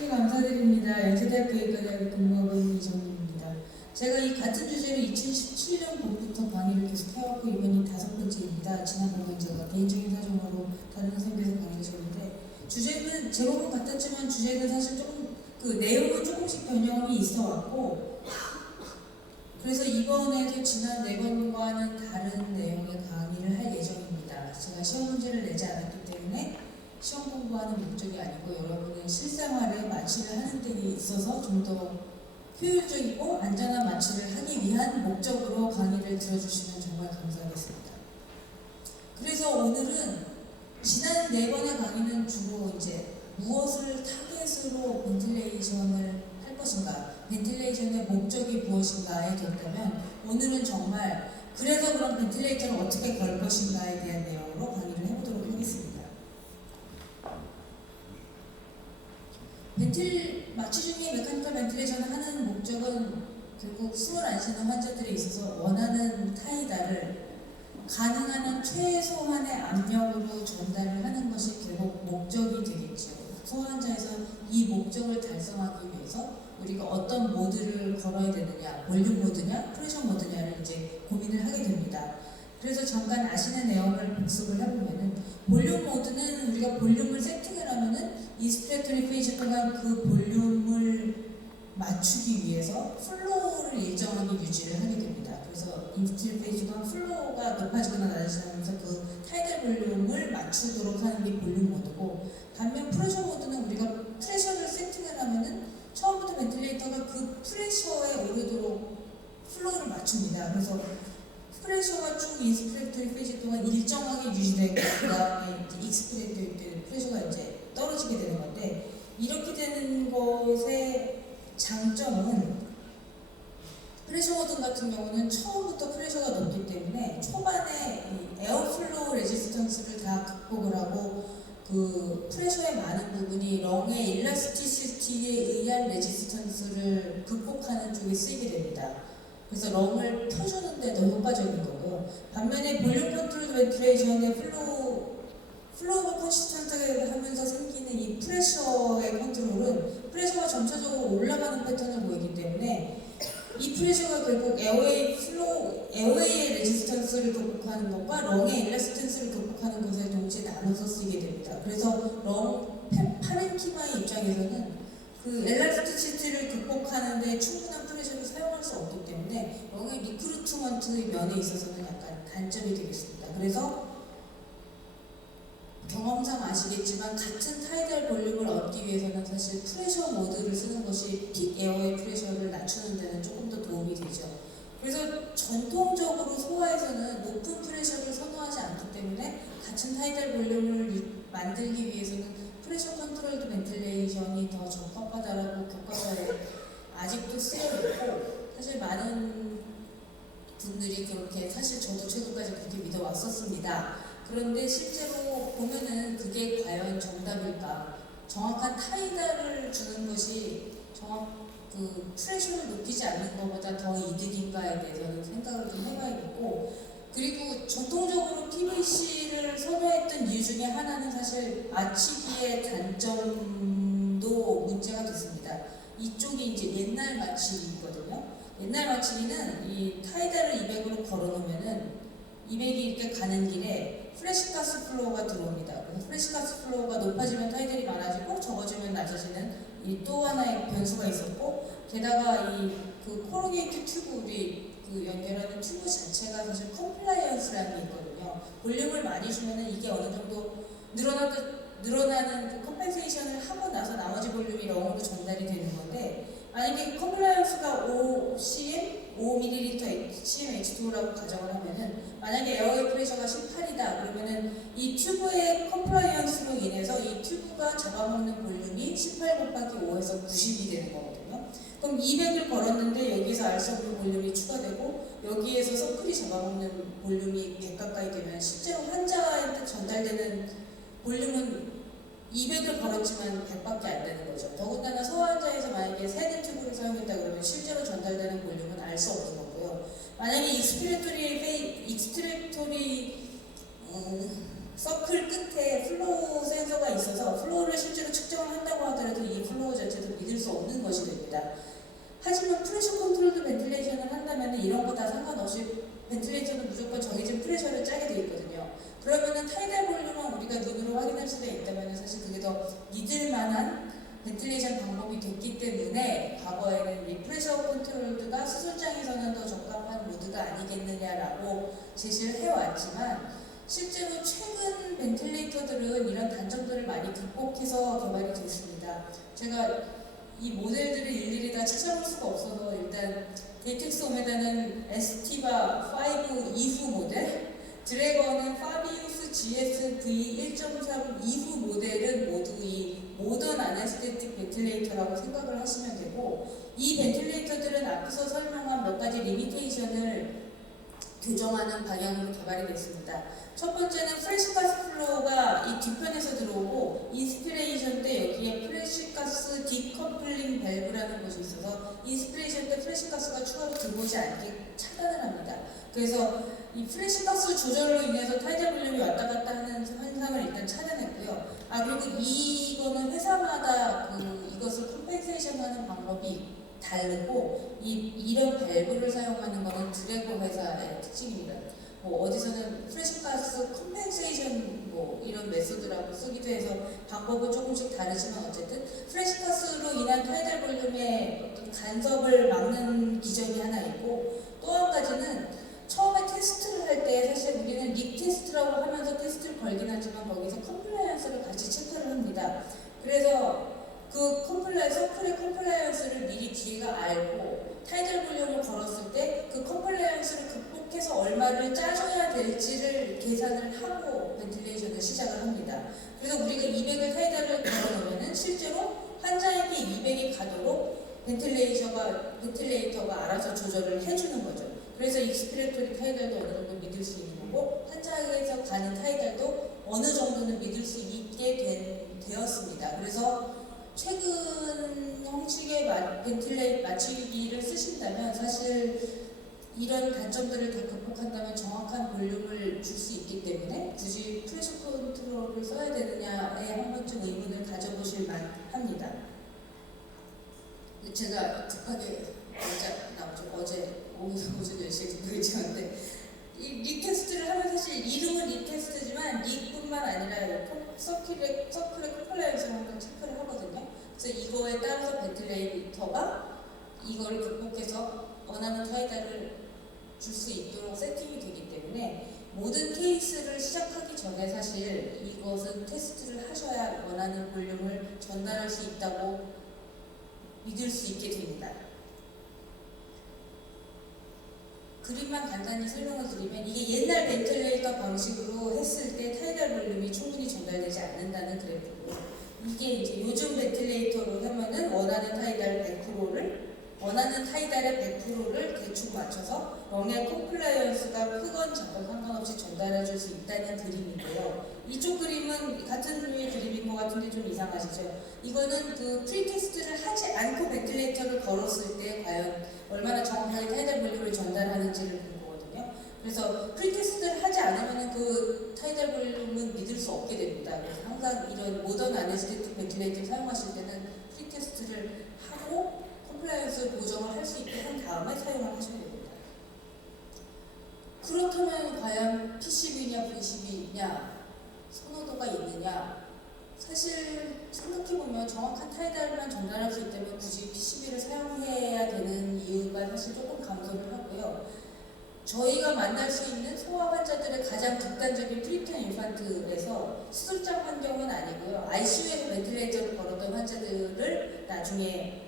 네, 감사드립니다. 연세대학교 의과대학에 근무하고 있는 이정민입니다. 제가 이 같은 주제로 2017년부터 강의를 계속 해왔고 이번이 5번째입니다. 지난번은 제가 개인적인 사정으로 다른 선생님께서 강의를 하셨는데 주제는 제목은 같았지만 주제는 사실 조금 내용은 조금씩 변형이 있어 왔고 그래서 이번에도 지난 4번과는 다른 내용의 강의를 할 예정입니다. 제가 시험 문제를 내지 않았기 때문에 시험 공부하는 목적이 아니고 여러분의 실생활에 마취를 하는 데 있어서 좀 더 효율적이고 안전한 마취를 하기 위한 목적으로 강의를 들어주시면 정말 감사하겠습니다. 그래서 오늘은 지난 4번의 강의는 주로 이제 무엇을 타겟으로 벤틸레이션을 할 것인가, 벤틸레이션의 목적이 무엇인가에 뒀다면 오늘은 정말 그래서 그럼 벤틸레이터를 어떻게 걸 것인가에 대한 내용으로 강의를 해보도록 하겠습니다. 마취 중에 메카니컬 벤틸레이션을 하는 목적은 결국 숨을 안 쉬는 환자들에 있어서 원하는 타이다를 가능한 한 최소한의 압력으로 전달을 하는 것이 결국 목적이 되겠죠. 소환자에서 이 목적을 달성하기 위해서 우리가 어떤 모드를 걸어야 되느냐, 볼륨 모드냐, 프레셔 모드냐를 이제 고민을 하게 됩니다. 그래서 잠깐 아시는 내용을 복습을 해보면은 볼륨 모드는 우리가 볼륨을 세팅을 하면은 인스피레토리 페이지 동안 그 볼륨을 맞추기 위해서 플로우를 일정하게 유지를 하게 됩니다. 그래서 인스피레토리 페이지 동안 플로우가 높아지거나 낮아지면서 그 타이달 볼륨을 맞추도록 하는 게 볼륨 모드고 반면 프레셔 모드는 우리가 프레셔를 세팅을 하면은 처음부터 벤틸레이터가 그 프레셔에 오르도록 플로우를 맞춥니다. 그래서 프레셔가 쭉 인스피레토리 페이지 동안 일정하게 유지되고 그 다음에 익스피레토리 때 프레셔가 이제 떨어지게 되는 건데 이렇게 되는 것의 장점은 프레셔 모드 같은 경우는 처음부터 프레셔가 높기 때문에 초반에 에어플로우 레지스턴스를 다 극복을 하고 그 프레셔의 많은 부분이 렁의 일라스티시티에 의한 레지스턴스를 극복하는 쪽에 쓰이게 됩니다. 그래서 렁을 펴주는 데 더 효과적인 거고요. 반면에 볼륨 컨트롤 벤틸레이션의 플로우가 컨시스턴트하게 하면서 생기는 이 프레셔의 컨트롤은 프레셔가 점차적으로 올라가는 패턴을 보이기 때문에 이 프레셔가 결국 에어웨이의 레지스턴스를 극복하는 것과 렁의 일라스턴스를 극복하는 것에 동시에 나눠서 쓰게 됩니다. 그래서 파렌키마의 입장에서는 그 엘라스티시티를 극복하는데 충분한 프레셔를 사용할 수 없기 때문에 렁의 리크루트먼트 면에 있어서는 약간 단점이 되겠습니다. 그래서 경험상 아시겠지만 같은 타이달 볼륨을 얻기 위해서는 사실 프레셔 모드를 쓰는 것이 픽 에어의 프레셔를 낮추는 데는 조금 더 도움이 되죠. 그래서 전통적으로 소아에서는 높은 프레셔를 선호하지 않기 때문에 같은 타이달 볼륨을 만들기 위해서는 프레셔 컨트롤드 벤틸레이션이 더 적합하다라고 교과서에 아직도 쓰여있고 사실 많은 분들이 그렇게 사실 저도 최근까지 그렇게 믿어왔었습니다. 그런데 실제로 보면은 그게 과연 정답일까? 정확한 타이다를 주는 것이 프레셔를 높이지 않는 것보다 더 이득인가에 대해서는 생각을 좀 해봐야겠고 그리고 전통적으로 PVC를 선호했던 이유 중에 하나는 사실 마취기의 단점도 문제가 됐습니다. 이쪽이 이제 옛날 마취기거든요. 옛날 마취기는 이 타이다를 200으로 걸어놓으면은 200이 이렇게 가는 길에 플래시가스 플로우가 들어옵니다. 그래서 플래시가스 플로우가 높아지면 타이들이 많아지고 적어지면 낮아지는 이 또 하나의 변수가 있었고 게다가 그 코로게이트 튜브 우리 그 연결하는 튜브 자체가 사실 컴플라이언스라는 게 있거든요. 볼륨을 많이 주면은 이게 어느 정도 늘어나는 그 컴펜세이션을 하고 나서 나머지 볼륨이 렁으로 전달이 되는 건데 만약에 컴플라이언스가 5cm, 5ml CmH2라고 가정을 하면은 만약에 에어웨이 프레셔가 18이다 그러면은 이 튜브의 컴플라이언스로 인해서 이 튜브가 잡아먹는 볼륨이 18 곱하기 5에서 90이 되는 거거든요. 그럼 200을 걸었는데 여기서 알 수 없는 볼륨이 추가되고 여기에서 서클이 잡아먹는 볼륨이 100 가까이 되면 실제로 환자한테 전달되는 볼륨은 200을 걸었지만 100밖에 안 되는 거죠. 더군다나 소환자에서 만약에 세대 튜브를 사용했다 그러면 실제로 전달되는 볼륨은 알 수 없는 거고요. 만약에 익스트랙토리 서클 끝에 플로우 센서가 있어서 플로우를 실제로 측정을 한다고 하더라도 이 플로우 자체가 됩니다. 하지만 프레셔 컨트롤드 벤틸레이션을 한다면 이런 거 다 상관없이 벤틸레이터는 무조건 정해진 프레셔를 짜게 돼 있거든요. 그러면은 타이달 볼륨만 우리가 눈으로 확인할 수가 있다면 사실 그게 더 믿을 만한 벤틸레이션 방법이 됐기 때문에 과거에는 이 프레셔 컨트롤드가 수술장에서는 더 적합한 모드가 아니겠느냐라고 제시를 해왔지만 실제로 최근 벤틸레이터들은 이런 단점들을 많이 극복해서 개발이 됐습니다. 제가 이 모델들을 일일이 다 찾아볼 수가 없어서 일단 KTX 오메다는 에스티바 5 이후 모델, 드래건은 파비우스 GS-V 1.3 이후 모델은 모두 이 모던 아네스테틱 벤틸레이터라고 생각을 하시면 되고, 이 벤틸레이터들은 앞서 설명한 몇 가지 리미테이션을 교정하는 방향으로 개발이 됐습니다. 첫 번째는 프레시가스 플로우가 이 뒤편에서 들어오고 인스피레이션 때 여기에 프레시가스 디커플링 밸브라는 것이 있어서 인스피레이션 때 프레시가스가 추가로 들어오지 않게 차단을 합니다. 그래서 이 프레시가스 조절로 인해서 타이달 볼륨이 왔다 갔다 하는 현상을 일단 차단했고요. 그리고 이거는 회사마다 이것을 컴펜세이션하는 방법이 다르고 이런 밸브를 사용하는 것은 드래곤 회사의 특징입니다. 어디서는 프레시가스 컴펜세이션 이런 메소드라고 쓰기도 해서 방법은 조금씩 다르지만 어쨌든 프레시가스로 인한 타이달 볼륨의 어떤 간섭을 막는 기전이 하나 있고, 또 한 가지는 처음에 테스트를 할 때 사실 우리는 립 테스트라고 하면서 테스트를 걸긴 하지만 거기서 컴플라이언스를 같이 체크를 합니다. 그래서 그 서클의 컴플라이언스를 미리 뒤가 알고 타이달 볼륨을 걸었을 때 그 컴플라이언스를 극복해서 얼마를 짜줘야 될지를 계산을 하고 벤틸레이션을 시작을 합니다. 그래서 우리가 200을 타이달을 걸어놓으면 실제로 환자에게 200이 가도록 벤틸레이터가 알아서 조절을 해주는 거죠. 그래서 익스피레토리 타이달도 어느 정도 믿을 수 있는 거고 환자에게서 가는 타이달도 어느 정도는 믿을 수 있게 되었습니다. 그래서 최근 형식의 맞추기를 쓰신다면 사실 이런 단점들을 다 극복한다면 정확한 볼륨을 줄 수 있기 때문에 굳이 프레셔 컨트롤을 써야 되느냐에 한 번쯤 의문을 가져보실 만합니다. 제가 급하게 어제 오전 10시에 듣고 있었는데 이 리테스트를 하면 사실 이름은 리테스트지만 리뿐만 아니라 서클의 컴플라이언스를 항상 체크를 하거든요. 그래서 이거에 따라서 벤틸레이터가 이걸 극복해서 원하는 타이달을 줄 수 있도록 세팅이 되기 때문에 모든 케이스를 시작하기 전에 사실 이것은 테스트를 하셔야 원하는 볼륨을 전달할 수 있다고 믿을 수 있게 됩니다. 그림만 간단히 설명을 드리면 이게 옛날 벤틸레이터 방식으로 했을 때 타이달 볼륨이 충분히 전달되지 않는다는 그래프고, 이게 이제 요즘 벤틸레이터로 하면은 원하는 타이달의 100%를 대충 맞춰서 렁의 컴플라이언스가 크건 작건 상관없이 전달해 줄 수 있다는 그림인데요. 이쪽 그림은 같은 류의 그림인 것 같은데 좀 이상하시죠? 이거는 그 프리테스트를 하지 않고 벤틸레이터를 걸었을 때 과연 얼마나 정확하게 타이달 볼륨을 전달하는지를 본 거거든요. 그래서 프리테스트를 하지 않으면 그 타이달 볼륨은 믿을 수 없게 됩니다. 그래서 항상 이런 모던 아네스테틱 벤틸레이터를 사용하실 때는 프리테스트를 하고 컴플라이언스 보정을 할 수 있게 한 다음에 사용을 하셔야 됩니다. 그렇다면 과연 PCB냐 VCB냐 선호도가 있느냐? 사실 생각해보면 정확한 타이달만 전달할 수 있다면 굳이 PCB를 사용해야 되는 이유가 사실 조금 감소를 하고요. 저희가 만날 수 있는 소아 환자들의 가장 극단적인 프리턴 인판트에서 수술장 환경은 아니고요. ICU에서 벤틸레이터를 걸었던 환자들을 나중에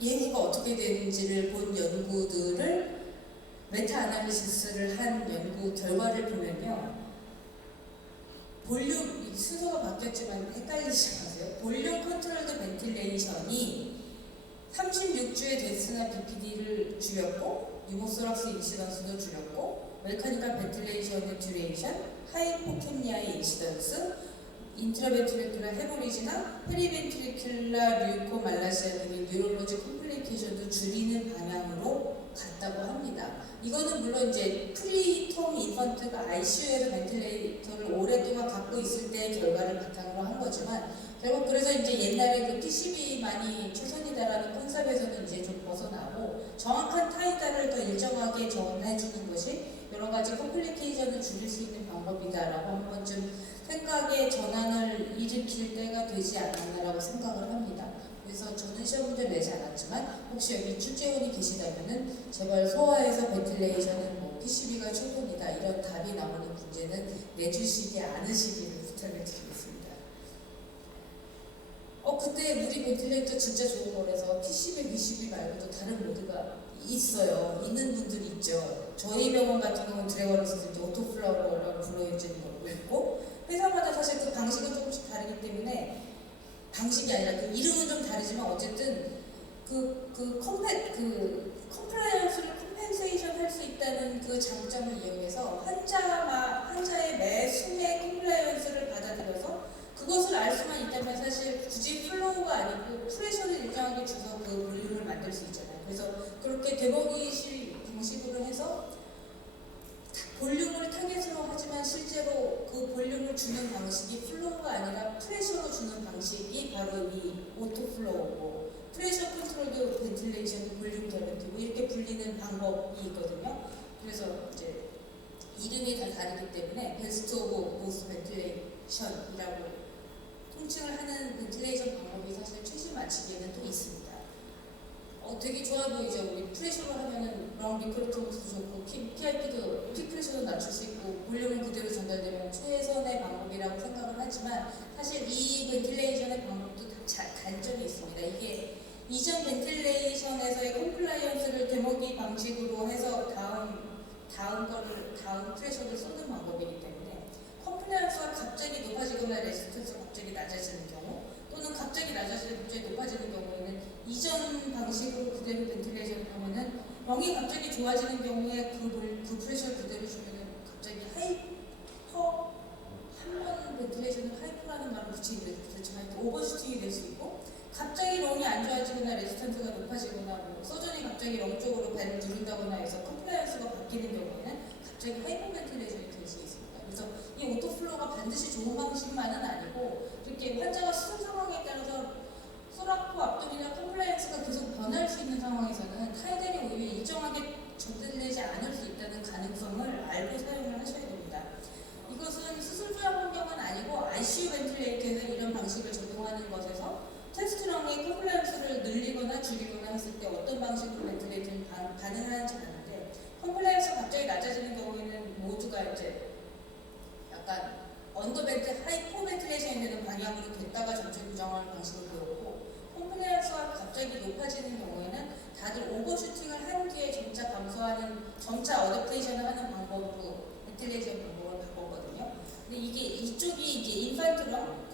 예후가 어떻게 되는지를 본 연구들을 메타 아날리시스를 한 연구 결과를 보면요. 볼륨, 순서가 바뀌었지만 헷갈리지 마세요. 볼륨 컨트롤드 벤틸레이션이 36주의 데스나 BPD를 줄였고 유모소락스 인시던스도 줄였고 메카니컬 벤틸레이션의 듀레이션, 하이포캡니아의 인시던스, 인트라벤트리큘라 헤모리지나 페리벤트리큘라 류코말라시아 등의 뉴럴로지 컴플리케이션도 줄이는 방향으로 갔다고 합니다. 이거는 물론 이제 프리텀 인펀트가 ICU에서 벤틸레이터를 오랫동안 갖고 있을 때의 결과를 바탕으로 한 거지만 결국 그래서 이제 옛날에 그 PCB 많이 최선이다라는 컨셉에서는 이제 좀 벗어나고 정확한 타이달을 더 일정하게 전해주는 것이 여러 가지 컴플리케이션을 줄일 수 있는 방법이다라고 한 번쯤 생각의 전환을 일으킬 때가 되지 않았나라고 생각을 합니다. 그래서 저는 시험 문제를 내지 않았지만 혹시 여기 출제원이 계시다면은 제발 소아에서 벤틸레이션은 뭐 PCB가 최고이다 이런 답이 나오는 문제는 내주시지 않으시기를 부탁을 드리겠습니다. 그때 우리 벤틸레이터 진짜 좋은 거라서 PCB, BCB 말고도 다른 모드가 있어요. 있는 분들이 있죠. 저희 병원 같은 경우는 드래곤에서 이제 오토플라워라고 불러지는 것도 있고 회사마다 사실 그 방식은 조금씩 다르기 때문에 방식이 아니라 그 이름은 좀 다르지만 어쨌든 컴플라이언스를 컴펜세이션 할 수 있다는 그 장점을 이용해서 환자의 매 숨의 컴플라이언스를 받아들여서 그것을 알 수만 있다면 사실 굳이 플로우가 아니고 프레셔를 일정하게 줘서 그 볼륨을 만들 수 있잖아요. 그래서 그렇게 되먹이실 방식으로 해서 볼륨을 타겟으로 하지만 실제로 그 볼륨을 주는 방식이 플로우가 아니라 프레셔로 주는 방식이 바로 이 오토플로우고 프레셔 컨트롤드 벤틸레이션 볼륨 개런티고 이렇게 불리는 방법이 있거든요. 그래서 이제 이름이 다 다르기 때문에 베스트 오브 보스 벤틸레이션이라고 통칭을 하는 벤틸레이션 방법이 사실 최신 맞추기에는 또 있습니다. 되게 좋아 보이죠. 우리 프레셔로 하면은 롱 리크루트도 좋고 PIP도 피 프레셔도 낮출 수 있고 볼륨은 그대로 전달되면 최선의 방법이라고 생각을 하지만 사실 이 벤틸레이션의 방법도 단점이 있습니다. 이게 이전 벤틸레이션에서의 컴플라이언스를 데모기 방식으로 해서 다음 프레셔를 쏘는 방법이기 때문에 컴플라이언스가 갑자기 높아지거나 레지스턴스가 갑자기 낮아지는 경우 또는 갑자기 높아지는 경우에는 이전 방식으로 그대로 벤틸레이션을 하면은 병이 갑자기 좋아지는 경우에 그 프레셔를 그대로 주면은 갑자기 한 번 벤틸레이션을 하이퍼라는 말을 붙이게 되지만 오버슈팅이 될 수 있고 갑자기 렁이 안 좋아지거나 레지스턴트가 높아지거나 뭐 서전이 갑자기 렁 쪽으로 배를 누른다거나 해서 컴플라이언스가 바뀌는 경우에는 갑자기 하이퍼 벤틸레이션이 될 수 있습니다. 그래서 이 오토플로우가 반드시 좋은 방식만은 아니고 이렇게 환자가 수술 상황에 따라서 소라코 압도미널 컴플라이언스가 계속 변할 수 있는 상황에서는 타이델이 오히려 일정하게 전달되지 않을 수 있다는 가능성을 알고 사용을 하셔야 됩니다. 이것은 수술부양 환경은 아니고 ICU 벤틸레이터에서 이런 방식을 적용하는 것에서 테스트런의 컴플라이언스를 늘리거나 줄이거나 했을 때 어떤 방식으로 벤틸레이터는 반응하는지 봤는데 컴플라이언스가 갑자기 낮아지는 경우에는 모두가 이제 약간 언더벤트, 하이포 벤틸레이션이 되는 방향으로 됐다가 전체 부정하는 방식을 배웠고 컴플라이언스가 갑자기 높아지는 경우에는 다들 오버슈팅을 한 뒤에 점차 어댑테이션을 하는 방법으로 벤틸레이션 방법을 바꿨거든요. 근데 이쪽이 이제 인판트럼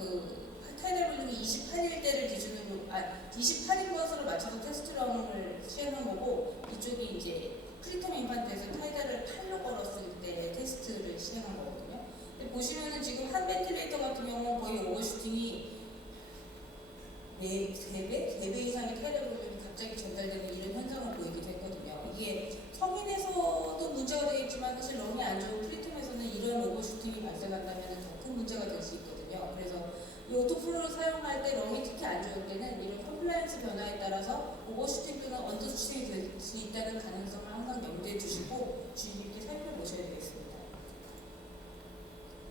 타이달 볼륨이 28일대를 기준으로 28인 것으로 맞춰서 테스트런을 시행한 거고 이쪽이 이제 프리텀 인판트에서 타이달을 8로 걸었을 때 테스트를 시행한 거거든요. 근데 보시면은 지금 한 벤틸레이터 같은 경우는 거의 오버슈팅이 3배 이상의 타이달 볼륨이 갑자기 전달되는 이런 현상을 보이기도 했거든요. 이게 성인에서도 문제가 되겠지만 사실 렁이 안 좋은 프리텀에서는 이런 오버슈팅이 발생한다면 더 큰 문제가 될 수 있거든요. 그래서 이 오토플로우를 사용할 때 렁이 특히 안 좋을 때는 이런 컴플라이언스 변화에 따라서 오버슈팅 또는 언더슈팅이 될 수 있다는 가능성을 항상 염두에 두시고 주의 깊게 살펴보셔야 되겠습니다.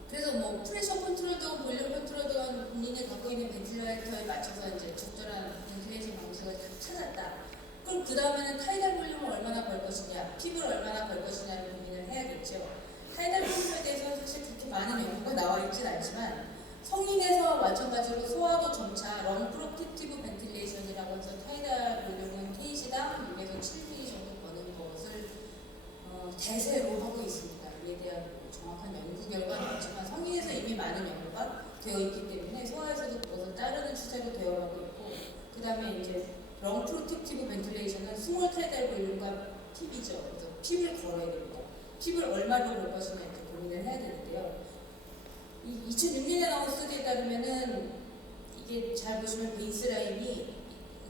그래서 뭐 프레셔 컨트롤도 볼륨 컨트롤도 본인이 갖고 있는 벤틸레이터에 맞춰서 이제 적절한 벤틸레이션 방식을 찾았다. 그럼 그 다음에는 타이달 볼륨을 얼마나 걸 것이냐, 핍을 얼마나 걸 것이냐를 고민을 해야겠죠. 타이달 볼륨에 대해서는 사실 그렇게 많은 연구가 나와 있진 않지만 성인에서 마찬가지로 소아도 점차 렁 프로텍티브 벤틸레이션이라고 해서 타이달 볼륨은 케이지당 6에서 7mm 정도 버는 것을 대세로 하고 있습니다. 이에 대한 정확한 연구 결과는 없지만 성인에서 이미 많은 연구가 되어 있기 때문에 소아에서도 그것을 따르는 추세로 되어가고 있고 그 다음에 이제 렁 프로텍티브 벤틸레이션은 스몰 타이달 볼륨과 핍이죠. 그래서 핍을 걸어야 됩니다. 핍을 얼마로 걸 것이냐 이렇게 고민을 해야 되는데요. 2006년에 나온 스터디에 따르면은 이게 잘 보시면 베이스라인이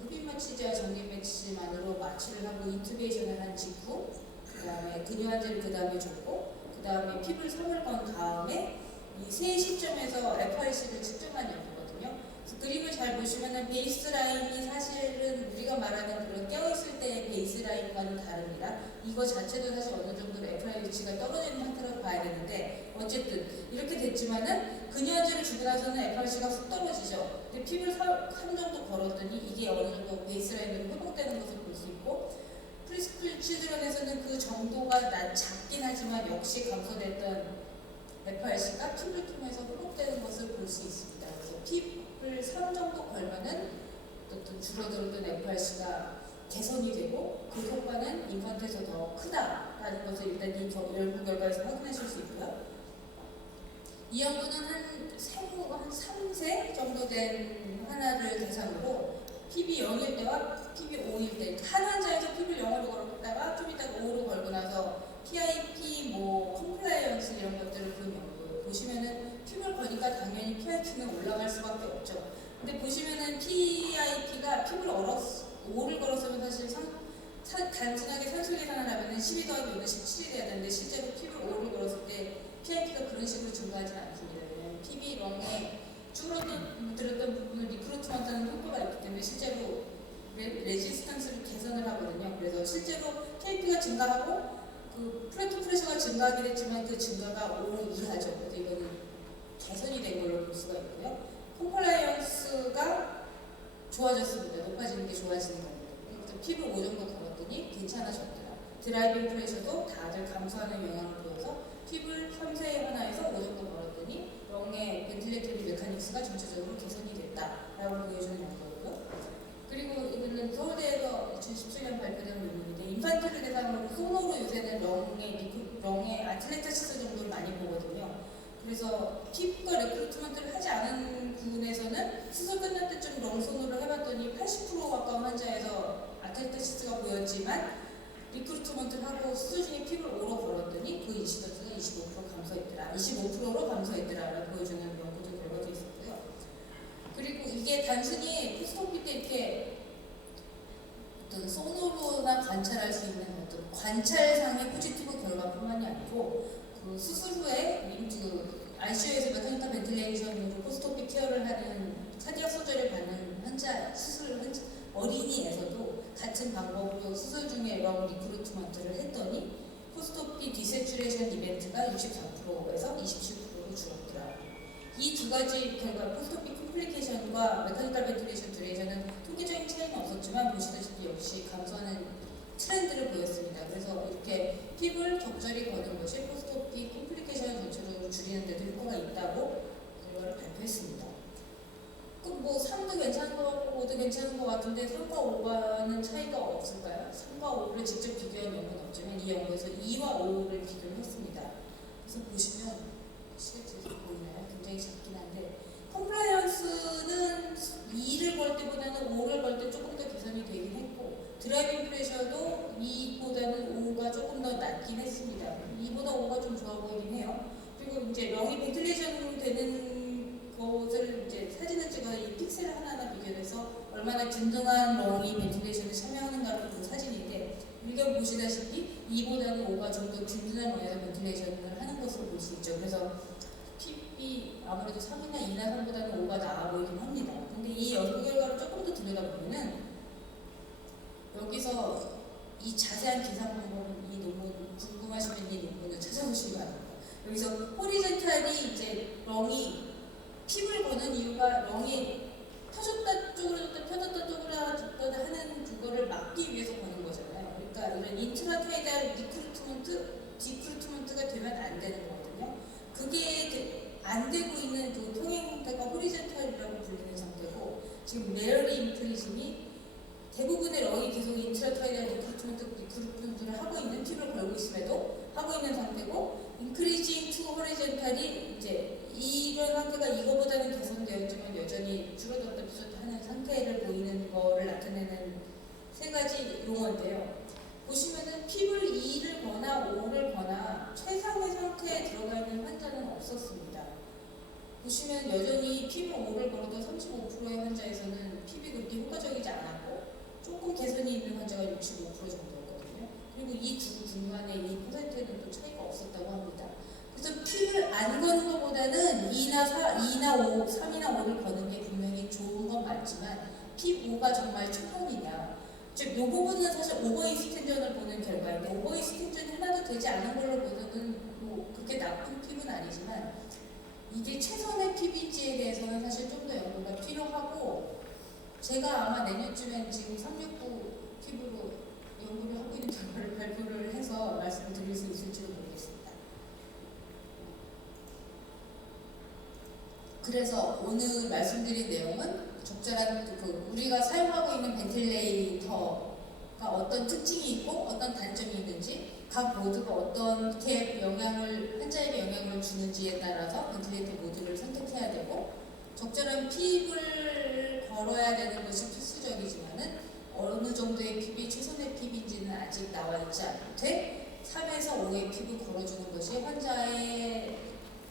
흡입 마취제와 정맥 마취만으로 마취를 하고 인투베이션을 한 직후 그 다음에 근육안제를 그 다음에 줬고 그 다음에 핍을 3을 건 다음에 이 세 시점에서 FRC를 측정한 연구거든요. 그림을 잘 보시면은 베이스 라인이 사실은 우리가 말하는 그런 껴있을 때의 베이스 라인과는 다릅니다. 이거 자체도 사실 어느 정도로 FI 위치가 떨어지는 상태로 봐야 되는데 어쨌든 이렇게 됐지만은 근현주를 주고 나서는 FRC가 훅 떨어지죠. 근데 핍을 3 정도 걸었더니 이게 어느 정도 베이스 라인으로 회복되는 것을 볼 수 있고 프리스쿨 칠드런에서는 그 정도가 작긴 하지만 역시 감소됐던 FRC가 핍을 통해서 회복되는 것을 볼 수 있습니다. 그래서 핍을 3 정도 걸면은 어떤 줄어들었던 FRC가 개선이 되고 그 효과는 인펀트에서 더 크다라는 것을 일단 이 연구 결과에서 확인하실 수 있고요. 이 연구는 한 3세 정도 된 하나를 대상으로 핍이 0일 때와 핍이 5일 때 한 환자에서 핍을 0으로 걸었다가 좀 이따가 5로 걸고 나서 PIP, 컴플라이언스 이런 것들을 본 연구 보시면은 핍을 거니까 당연히 PIP는 올라갈 수밖에 없죠. 근데 보시면은 PIP가 핍을 5를 걸었으면 사실 단순하게 산술 계산을 하면은 12 더하기 5는 17이 돼야 되는데 실제로 핍을 5를 걸었을 때 PIP가 그런 식으로 증가하지는 않습니다. 왜냐하면 핍이 렁에 줄어들었던 부분을 리크루트먼트하는 효과가 있기 때문에 실제로 레지스턴스를 개선을 하거든요. 그래서 실제로 PIP가 증가하고 그 플래토 프레셔가 증가하긴 했지만 그 증가가 5 이하죠. 그래서 이거는 개선이 된 걸로 볼 수가 있고요. 컴플라이언스가 좋아졌습니다. 높아지는 게 좋아지는 겁니다. 그래서 핍을 5 정도 걸었더니 괜찮아졌더라. 드라이빙 프레셔도 다들 감소하는 영향을 보여서 핍을 3세의 하나에서 5 정도 걸었더니 렁의 벤틸레이터리 메카닉스가 전체적으로 개선이 됐다라고 보여주는 연구고요. 그리고 이거는 서울대에서 2017년 발표된 논문인데 인판트를 대상으로 소노로 요새는 렁의 아틀레타시스 정도를 많이 보거든요. 그래서 핍과 리크루트먼트를 하지 않은 부분에서는 수술 끝날 때쯤 렁소노를 해봤더니 80% 가까운 환자에서 아틀레타시스가 보였지만 리크루트먼트를 하고 수술 중에 핍을 5로 걸었더니 그 인시던스가 25% 감소했더라. 25%로 감소했더라라고 보여주는 연구도 결과도 있었고요. 그리고 이게 단순히 포스트오피 때 이렇게 어떤 소노로나 관찰할 수 있는 어떤 관찰상의 포지티브 결과뿐만이 아니고 그 수술 후에 ICU에서 메카니컬 벤틸레이션으로 포스트오피 케어를 하는 카디악 서저리를 받는 어린이에서도 같은 방법으로 수술 중에 렁 리크루트먼트를 했더니 포스트오피 디세츄레이션 이벤트가 64%에서 27%로 줄었더라. 이 두 가지 결과 포스트오피 컴플리케이션과 메카니컬 벤틸레이션 듀레이션은 통계적인 차이는 없었지만 보시다시피 역시 감소하는 트렌드를 보였습니다. 그래서 이렇게 핍을 적절히 거는 것이 포스트오피 컴플리케이션 전체적으로 줄이는 데도 효과가 있다고 결과를 발표했습니다. 그럼 3도 괜찮은 것 같고 5도 괜찮은 것 같은데 3과 5과는 차이가 없을까요? 3과 5를 직접 비교한 연구는 없지만 이 연구에서 2와 5를 비교를 했습니다. 그래서 보시면 실제로 보이나요? 굉장히 작긴 한데 컴플라이언스는 2를 걸 때보다는 5를 걸 때 조금 더 개선이 되긴 했고 드라이빙 프레셔도 2보다는 5가 조금 더 낮긴 했습니다. 2보다 5가 좀 좋아 보이긴 해요. 그리고 이제 렁이 벤틸레이션 되는 것을 이제 사진을 찍어 이 픽셀 하나하나 비교해서 얼마나 든든한 렁이 벤틸레이션에 참여하는가를 본 사진인데 일견 보시다시피 2보다는 5가 좀 더 든든한 렁에서 벤틸레이션을 하는 것으로 볼 수 있죠. 그래서 핍이 아무래도 3이나 2나 3보다는 5가 나아 보이긴 합니다. 근데 이 연구 결과를 조금 더 들여다보면은 여기서 이 자세한 계산 방법은 이 논문 궁금하시면 이 논문을 찾아보시기 바랍니다. 여기서 호리젠탈이 이제 렁이 핍을 거는 이유가 렁이 펴졌다 쪼그라졌다 펴졌다 쪼그라졌다 하는 그거를 막기 위해서 거는 거잖아요. 그러니까 이런 인트라타이달 디크루트먼트가 되면 안 되는 거거든요. 그게 안 되고 있는 그 통행 형태가 호리젠탈이라고 불리는 상태고 지금 레어리 인크리즘이 대부분의 렁이 계속 인트라타이달 리크루트먼트를 하고 있는 팁을 걸고 있음에도 하고 있는 상태고 인크리징 투 호리젠탈이 이제 이런 상태가 이거보다는 개선되었지만 여전히 줄어들었다 펴졌다 하는 상태를 보이는 거를 나타내는 세 가지 용어인데요. 보시면은 핍을 2를 거나 5를 거나 최상의 상태에 들어가 있는 환자는 없었습니다. 보시면 여전히 핍을 5를 걸어도 35%의 환자에서는 핍이 그렇게 효과적이지 않았고 조금 개선이 있는 환자가 65% 정도였거든요. 그리고 이 두 중간에 이 퍼센트에는 또 차이가 없었다고 합니다. 그래서 핍을 안 거는 것보다는 2나 5, 3이나 5를 거는 게 분명히 좋은 건 맞지만 핍5가 정말 최선이냐. 즉, 이 부분은 사실 오버익스텐전을 보는 결과인데 오버익스텐전이 하나도 되지 않은 걸로 보는 뭐 그렇게 나쁜 핍은 아니지만 이게 최선의 핍인지에 대해서는 사실 좀 더 연구가 필요하고 제가 아마 내년쯤엔 지금 369 핍으로 연구를 하고 있는 결과를 발표를 해서 말씀을 드릴 수 있을지도 모르겠습니다. 그래서 오늘 말씀드린 내용은 적절한 우리가 사용하고 있는 벤틸레이터가 어떤 특징이 있고 어떤 단점이 있는지 각 모드가 어떻게 환자에게 영향을 주는지에 따라서 벤틸레이터 모드를 선택해야 되고 적절한 핍을 걸어야 되는 것이 필수적이지만은 어느 정도의 핍이 최선의 핍인지는 아직 나와 있지 않되 3에서 5의 핍을 걸어주는 것이 환자의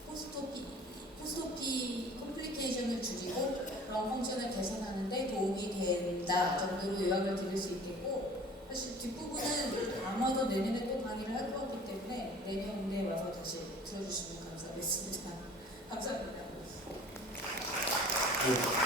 포스트오피 컴플리케이션을 줄이고 런 펑션을 개선하는 데 도움이 된다 정도로 요약을 드릴 수 있겠고 사실 뒷부분은 아마도 내년에 또 강의를 할 것 같기 때문에 내년에 와서 다시 들어주시면 감사하겠습니다. 감사합니다. 네.